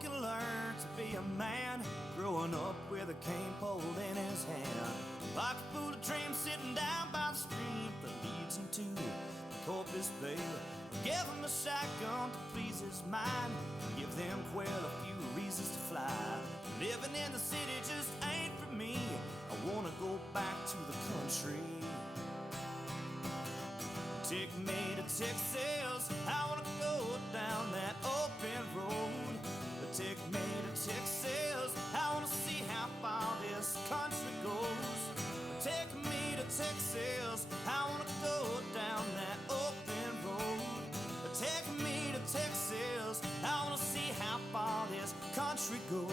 can learn to be a man, growing up with a cane pole in his hand. Like a fool of dream sitting down by the stream that leads him to the Corpus Bay. Give him a shotgun to please his mind, give them quail a few reasons to fly. Living in the city just ain't for me, I wanna go back to the country. Take me to Texas, I wanna go down that open road. Take me to Texas, I wanna see how far this country goes. Take me to Texas, I wanna go down that open road. Take me to Texas, I wanna see how far this country goes.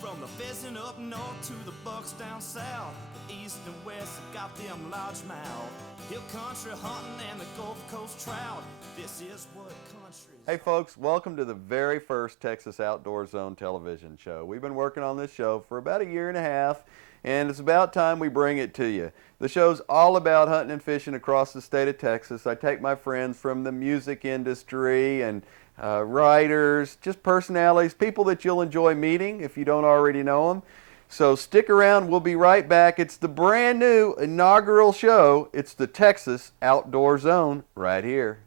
From the pheasant up north to the bucks down south, the east and west have got them largemouth. Hill country hunting and the Gulf Coast trout, this is what country. Hey folks, welcome to the very first Texas Outdoor Zone television show. We've been working on this show for about a year and a half, and it's about time we bring it to you. The show's all about hunting and fishing across the state of Texas. I take my friends from the music industry and writers, just personalities, people that you'll enjoy meeting if you don't already know them. So stick around, we'll be right back. It's the brand new inaugural show. It's the Texas Outdoor Zone right here.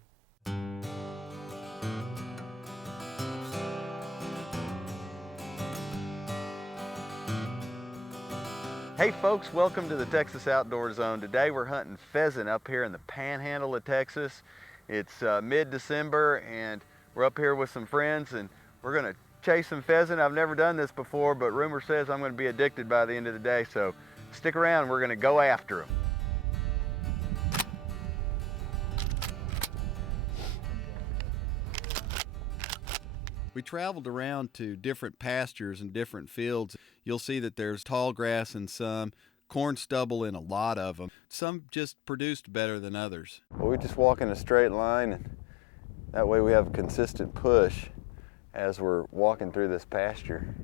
Hey folks, welcome to the Texas Outdoor Zone. Today we're hunting pheasant up here in the Panhandle of Texas. It's mid-December and we're up here with some friends and we're gonna chase some pheasant. I've never done this before, but rumor says I'm gonna be addicted by the end of the day, so stick around, we're gonna go after them. We traveled around to different pastures and different fields. You'll see that there's tall grass in some, corn stubble in a lot of them. Some just produced better than others. Well, we just walk in a straight line, and that way we have a consistent push as we're walking through this pasture.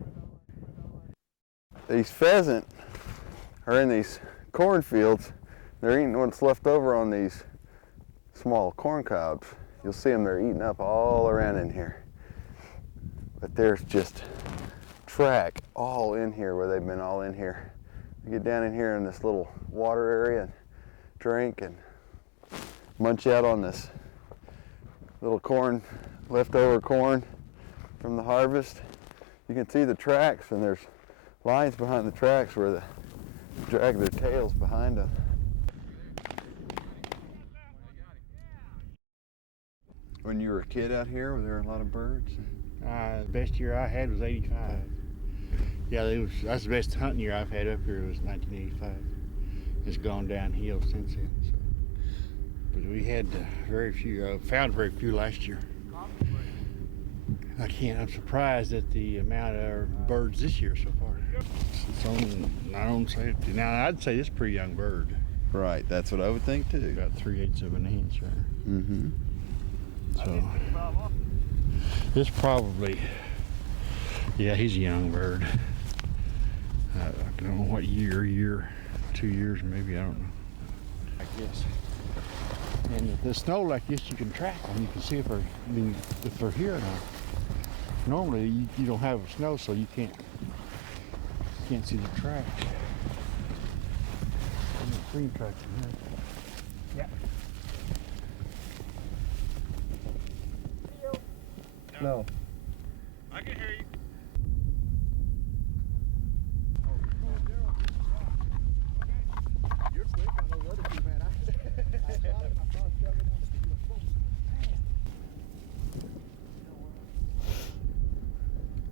These pheasant are in these cornfields. They're eating what's left over on these small corn cobs. You'll see them, they're eating up all around in here. But there's just track all in here where they've been all in here. You get down in here in this little water area and drink and munch out on this little corn, leftover corn from the harvest. You can see the tracks, and there's lines behind the tracks where they drag their tails behind them. When you were a kid out here, were there a lot of birds? The best year I had was 85. Yeah, that's the best hunting year I've had up here was 1985. It's gone downhill since then. So. But we had very few, found very few last year. I'm surprised at the amount of birds this year so far. It's on safety. Now, I'd say it's a pretty young bird. Right, that's what I would think too. About 3/8 of an inch. Mm-hmm. So, this probably, yeah, he's a young bird. I don't know what year, 2 years maybe, I don't know. I guess. And if there's snow like this, you can track them. You can see if they're here or not. Normally, you don't have snow, so you can't see the track. Green tracks in here. Yeah. No. I can hear you. You're quick on those other two, man. I shot him. I saw him shoving on the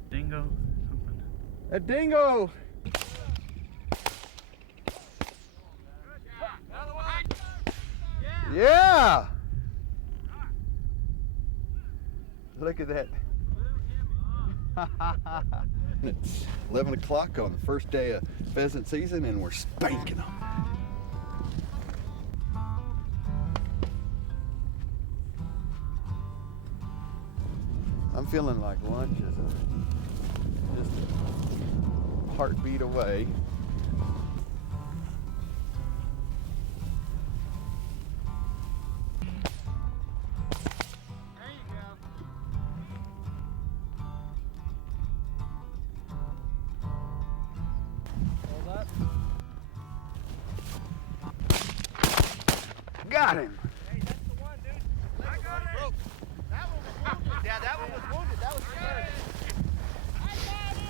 dingo. Something. A dingo! Yeah! Look at that. It's 11 o'clock on the first day of pheasant season and we're spanking them. I'm feeling like lunch is just a heartbeat away. got him. Hey, that's the one, dude. I got it. Broke. That one was wounded. Yeah, that one was wounded. That was the bird. I got him.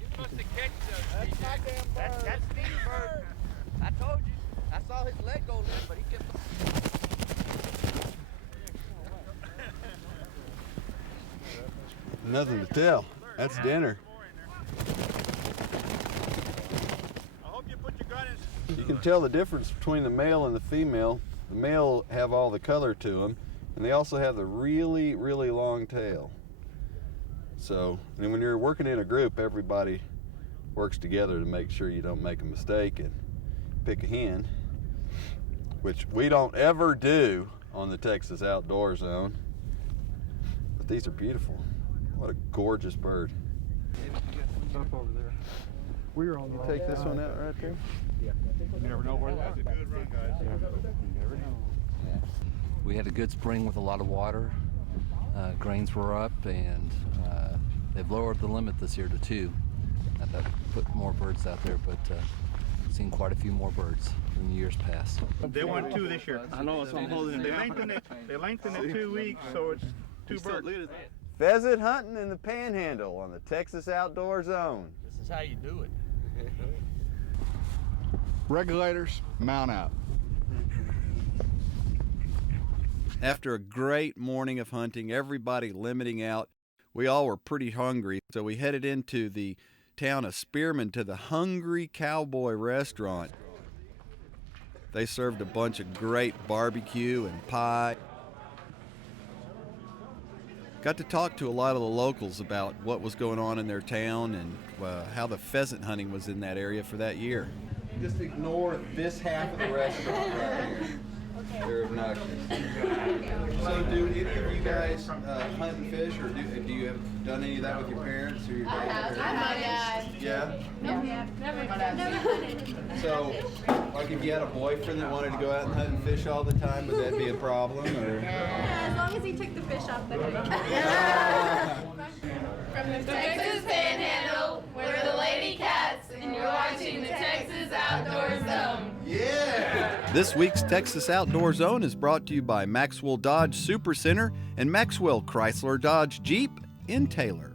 You're supposed to catch those. That's my damn bird. That's Steve's bird. I told you. I saw his leg go limp, but he kept. Nothing to tell. That's dinner. I hope you put your gun in. You can tell the difference between the male and the female. The male have all the color to them, and they also have the really, really long tail. So, and when you're working in a group, everybody works together to make sure you don't make a mistake and pick a hen, which we don't ever do on the Texas Outdoor Zone. But these are beautiful. What a gorgeous bird. Up over there. We were on the Take this one out right there. You never know where That's a good run, guys. You never know. We had a good spring with a lot of water. Grains were up, and they've lowered the limit this year to 2. That put more birds out there, but seen quite a few more birds than years past. They want 2 this year. I know, so I'm holding it They down. lengthened it 2 weeks, so it's 2 birds. Pheasant hunting in the Panhandle on the Texas Outdoor Zone. This is how you do it. Regulators, mount out. After a great morning of hunting, everybody limiting out, we all were pretty hungry, so we headed into the town of Spearman to the Hungry Cowboy restaurant. They served a bunch of great barbecue and pie. Got to talk to a lot of the locals about what was going on in their town and how the pheasant hunting was in that area for that year. Just ignore this half of the restaurant right here. They're obnoxious. So do any of you guys hunt and fish, or do you have done any of that with your parents or your dad? Yeah? Never hunted. So, like if you had a boyfriend that wanted to go out and hunt and fish all the time, would that be a problem? Or? Yeah, as long as he took the fish off the hook. From the Texas Panhandle, we're the Lady Cats, and you're watching the Texas Outdoor Zone. Yeah! This week's Texas Outdoor Zone is brought to you by Maxwell Dodge Super Center and Maxwell Chrysler Dodge Jeep in Taylor.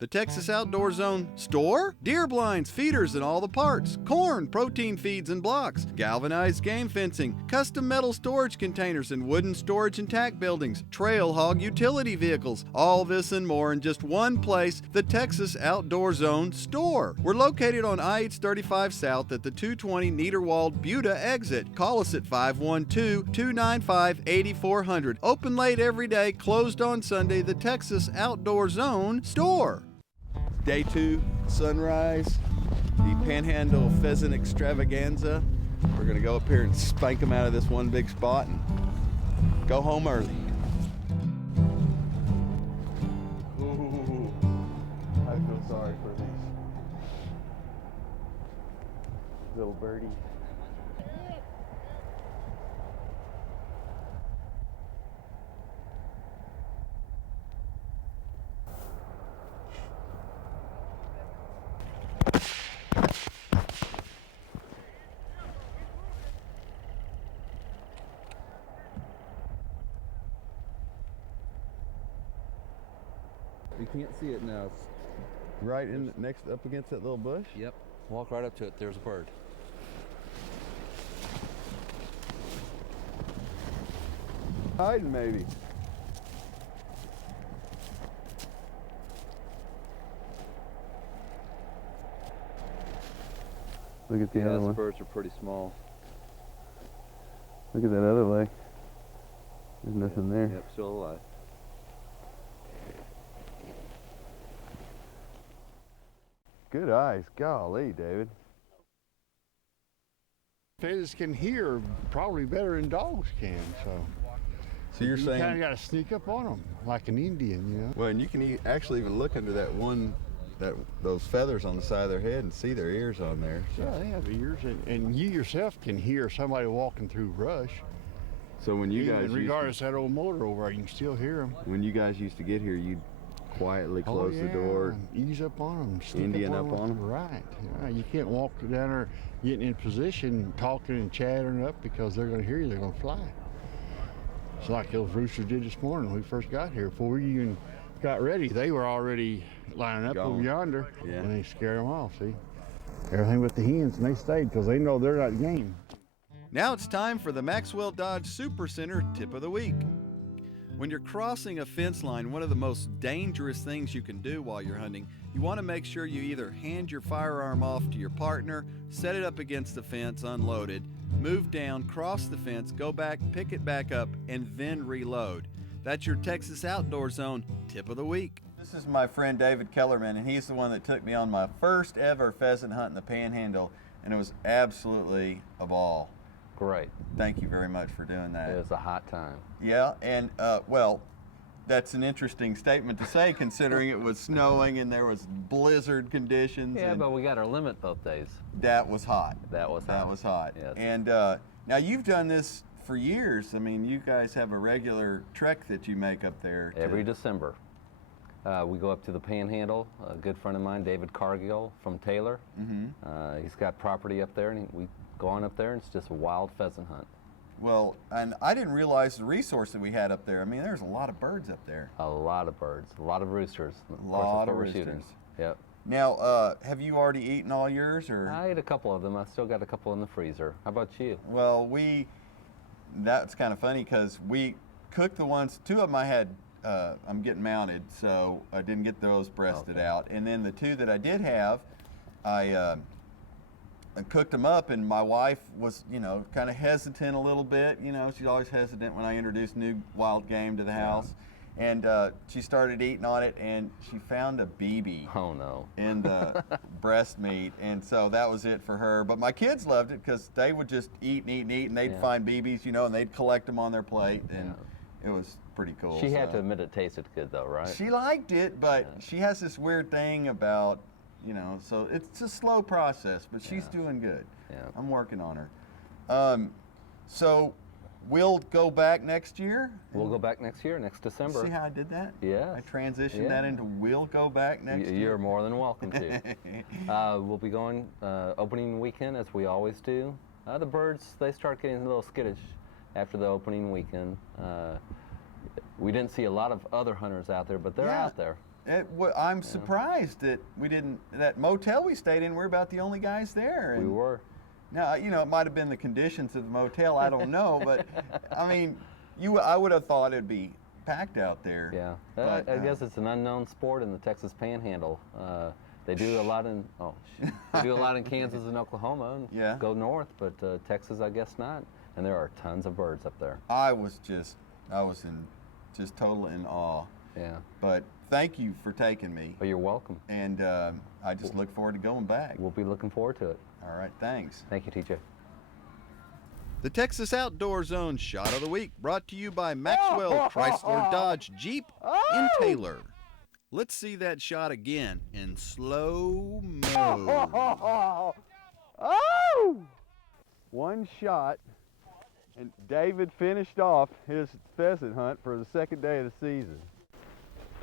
The Texas Outdoor Zone store? Deer blinds, feeders, and all the parts. Corn, protein feeds and blocks. Galvanized game fencing. Custom metal storage containers and wooden storage and tack buildings. Trail hog utility vehicles. All this and more in just one place, the Texas Outdoor Zone store. We're located on I-835 South at the 220 Niederwald Buda exit. Call us at 512-295-8400. Open late every day, closed on Sunday, the Texas Outdoor Zone store. Day 2, sunrise, the Panhandle Pheasant Extravaganza. We're gonna go up here and spank them out of this one big spot and go home early. Ooh, I feel sorry for these little birdies. You can't see it now. Right in next up against that little bush? Yep. Walk right up to it. There's a bird. Hiding maybe. Look at the other one. Birds are pretty small. Look at that other leg. There's nothing there. Yep, still alive. Good eyes. Golly, David. Pheasants can hear probably better than dogs can, so. So you're You saying, kind of got to sneak up on them like an Indian, you know. well, and you can actually even look under that one, those feathers on the side of their head and see their ears on there. So, Yeah, they have ears, and you yourself can hear somebody walking through brush. so when you Even guys regardless of that old motor over there, you can still hear them. when you guys used to get here, you'd quietly close the door. Ease up on them. Indian up on them. Right. Yeah, you can't walk down there getting in position, talking and chattering up because they're going to hear you. They're going to fly. It's like those roosters did this morning when we first got here. Before we even got ready, they were already lining up over yonder, and they scare them off, see? Everything but the hens, and they stayed because they know they're not game. Now it's time for the Maxwell Dodge Super Center Tip of the Week. When you're crossing a fence line, one of the most dangerous things you can do while you're hunting, you want to make sure you either hand your firearm off to your partner, set it up against the fence unloaded, move down, cross the fence, go back, pick it back up, and then reload. That's your Texas Outdoor Zone Tip of the Week. This is my friend David Kellerman, and he's the one that took me on my first ever pheasant hunt in the Panhandle, and it was absolutely a ball. Great. Thank you very much for doing that. It was a hot time. Yeah, and well, that's an interesting statement to say considering it was snowing and there was blizzard conditions. Yeah, and but we got our limit both days. that was hot. That was hot. That was hot. Yes. And now you've done this for years. I mean, you guys have a regular trek that you make up there. Every December. We go up to the Panhandle. A good friend of mine, David Cargill from Taylor. He's got property up there, and we go on up there, and it's just a wild pheasant hunt. Well, and I didn't realize the resource that we had up there. I mean, there's a lot of birds up there. A lot of birds, a lot of roosters. A lot of roosters. Shooting. Yep. Now, have you already eaten all yours, or? I ate a couple of them. I still got a couple in the freezer. How about you? Well, that's kind of funny because we cooked the ones, two of them I had, I'm getting mounted, so I didn't get those breasted out. And then the two that I did have, I cooked them up, and my wife was, kind of hesitant a little bit. She's always hesitant when I introduce new wild game to the house. And she started eating on it, and she found a BB in the breast meat, and so that was it for her. But my kids loved it because they would just eat and eat and eat, and they'd find BBs, and they'd collect them on their plate, and it was pretty cool. She had to admit it tasted good, though, right? She liked it, but she has this weird thing about, so it's a slow process, but she's doing good. I'm working on her. So we'll go back next year? We'll go back next year, next December. See how I did that? Yeah. I transitioned that into we'll go back next year. You're more than welcome to. We'll be going opening weekend, as we always do. The birds, they start getting a little skittish after the opening weekend. We didn't see a lot of other hunters out there, but they're out there. I'm surprised that that motel we stayed in, we're about the only guys there. We were. Now, it might have been the conditions of the motel, I don't know, but I mean, I would have thought it'd be packed out there. Yeah, but, I guess it's an unknown sport in the Texas Panhandle. They do a lot in Kansas and Oklahoma, and go north, but Texas, I guess not. And there are tons of birds up there. I was total in awe. Yeah. But thank you for taking me. Oh, you're welcome. And I just look forward to going back. We'll be looking forward to it. All right, thanks. Thank you, TJ. The Texas Outdoor Zone Shot of the Week, brought to you by Maxwell Chrysler Dodge Jeep in Taylor. Let's see that shot again in slow mo. Oh! One shot, and David finished off his pheasant hunt for the second day of the season.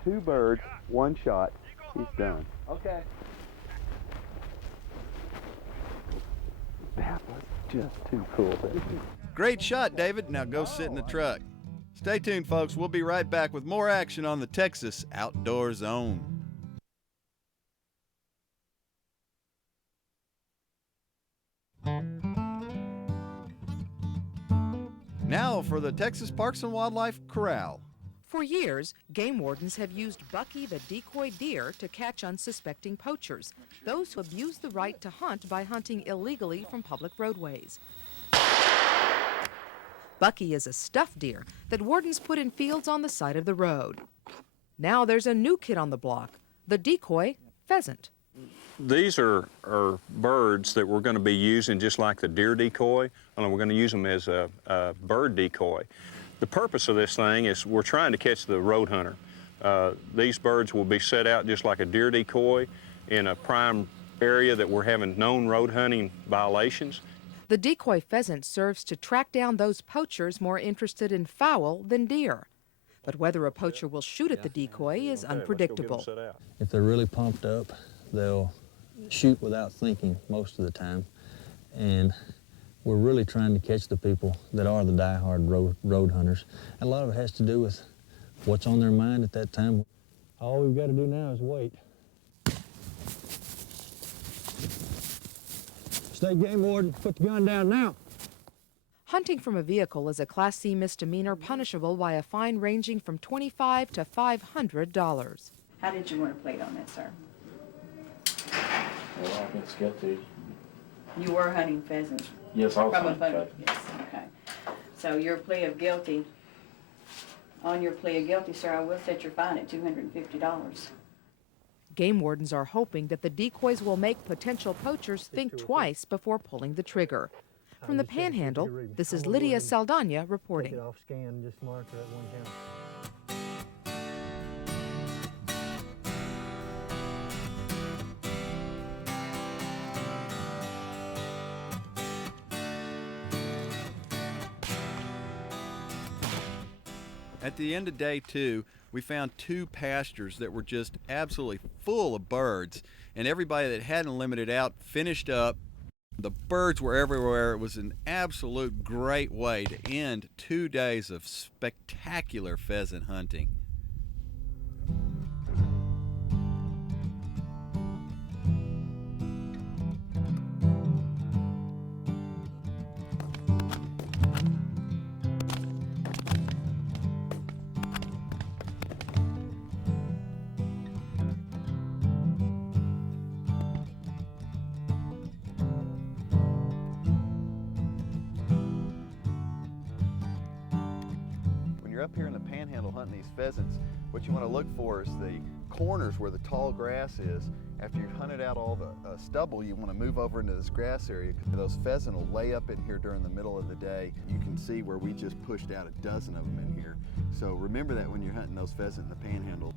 2 birds, 1 shot. He's done. Okay. That was just too cool. Great shot, David. Now go sit in the truck. Stay tuned, folks. We'll be right back with more action on the Texas Outdoor Zone. Now for the Texas Parks and Wildlife Corral. For years, game wardens have used Bucky the decoy deer to catch unsuspecting poachers, those who abuse the right to hunt by hunting illegally from public roadways. Bucky is a stuffed deer that wardens put in fields on the side of the road. Now there's a new kid on the block, the decoy pheasant. These are birds that we're going to be using just like the deer decoy, and we're going to use them as a bird decoy. The purpose of this thing is we're trying to catch the road hunter. These birds will be set out just like a deer decoy in a prime area that we're having known road hunting violations. The decoy pheasant serves to track down those poachers more interested in fowl than deer. But whether a poacher will shoot at the decoy is unpredictable. If they're really pumped up, they'll shoot without thinking most of the time. And we're really trying to catch the people that are the die-hard road hunters. And a lot of it has to do with what's on their mind at that time. All we've got to do now is wait. State Game Warden, put the gun down now. Hunting from a vehicle is a Class C misdemeanor punishable by a fine ranging from $25 to $500. How did you want to plead on that, sir? Well, it's guilty. You were hunting pheasants? Yes, I was from a hunting boat. Yes, okay. So your plea of guilty, on your plea of guilty, sir, I will set your fine at $250. Game wardens are hoping that the decoys will make potential poachers think twice before pulling the trigger. From the Panhandle, this is Lydia Saldana reporting. Take it off scan, just mark her at one count. At the end of day 2, we found 2 pastures that were just absolutely full of birds, and everybody that hadn't limited out finished up. The birds were everywhere. It was an absolute great way to end 2 days of spectacular pheasant hunting. You're up here in the Panhandle hunting these pheasants, what you want to look for is the corners where the tall grass is. After you've hunted out all the stubble, you want to move over into this grass area because those pheasant will lay up in here during the middle of the day. You can see where we just pushed out a dozen of them in here. So remember that when you're hunting those pheasant in the Panhandle.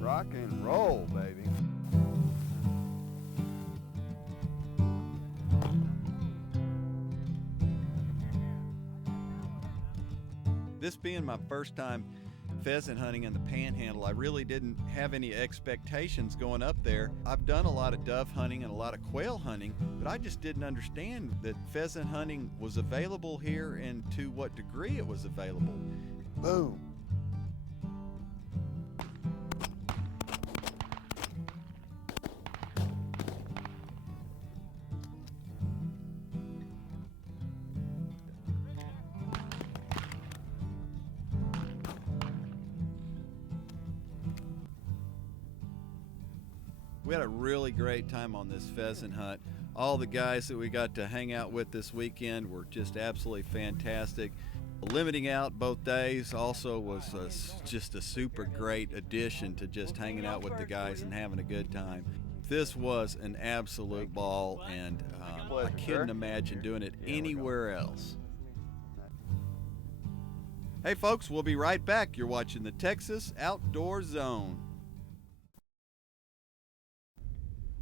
Rock and roll, baby. This being my first time pheasant hunting in the Panhandle, I really didn't have any expectations going up there. I've done a lot of dove hunting and a lot of quail hunting, but I just didn't understand that pheasant hunting was available here and to what degree it was available. Boom. We had a really great time on this pheasant hunt. All the guys that we got to hang out with this weekend were just absolutely fantastic. Limiting out both days also was just a super great addition to just hanging out with the guys and having a good time. This was an absolute ball, and I couldn't imagine doing it anywhere else. Hey folks, we'll be right back. You're watching the Texas Outdoor Zone.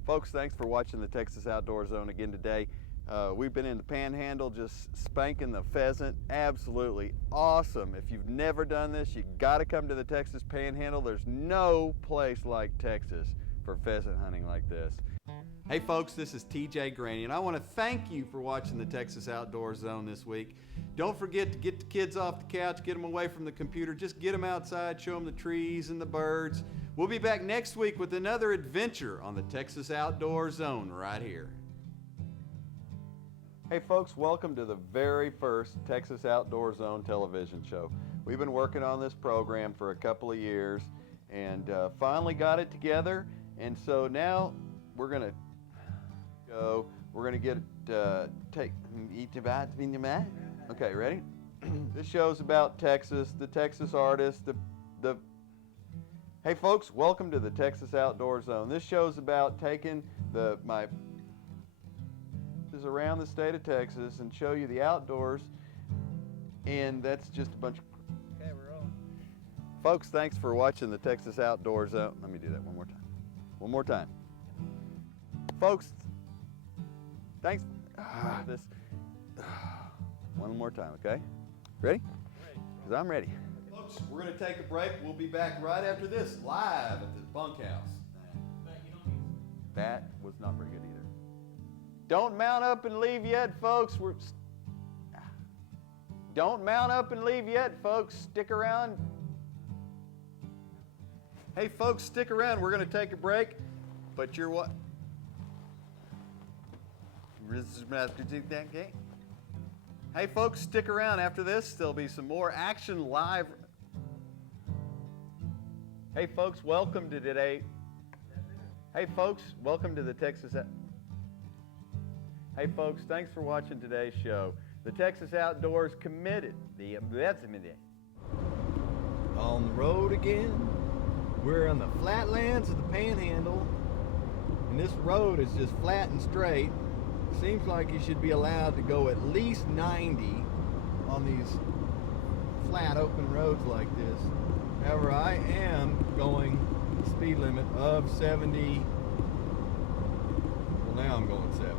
Folks, thanks for watching the Texas Outdoor Zone again today. We've been in the Panhandle just spanking the pheasant. Absolutely awesome. If you've never done this, you got to come to the Texas Panhandle. There's no place like Texas for pheasant hunting like this. Hey folks, this is TJ Graney, and I want to thank you for watching the Texas Outdoor Zone this week. Don't forget to get the kids off the couch, get them away from the computer, just get them outside, show them the trees and the birds. We'll be back next week with another adventure on the Texas Outdoor Zone right here. Hey folks, welcome to the very first Texas Outdoor Zone television show. We've been working on this program for a couple of years and finally got it together, and so now we're gonna go, we're gonna get, okay, ready? This show's about Texas, the Texas artists, the Hey folks, welcome to the Texas Outdoor Zone. This show's about taking my around the state of Texas and show you the outdoors, and that's just a bunch of... Okay, we're on. Folks, thanks for watching the Texas Outdoor Zone. Let me do that one more time. One more time. Folks, thanks for this. One more time, okay? Ready? Because I'm ready. Folks, we're going to take a break. We'll be back right after this, live at the bunkhouse. That was not very good either. Don't mount up and leave yet, folks. Don't mount up and leave yet, folks. Stick around. Hey, folks, stick around. We're going to take a break. But you're what? Hey, folks, stick around. After this, there'll be some more action live. Hey, folks, welcome to today. Hey, folks, welcome to the Texas. Hey, folks, thanks for watching today's show. The Texas Outdoors committed. On the road again. We're on the flatlands of the Panhandle, and this road is just flat and straight. Seems like you should be allowed to go at least 90 on these flat open roads like this. However, I am going the speed limit of 70. Well, now I'm going 70.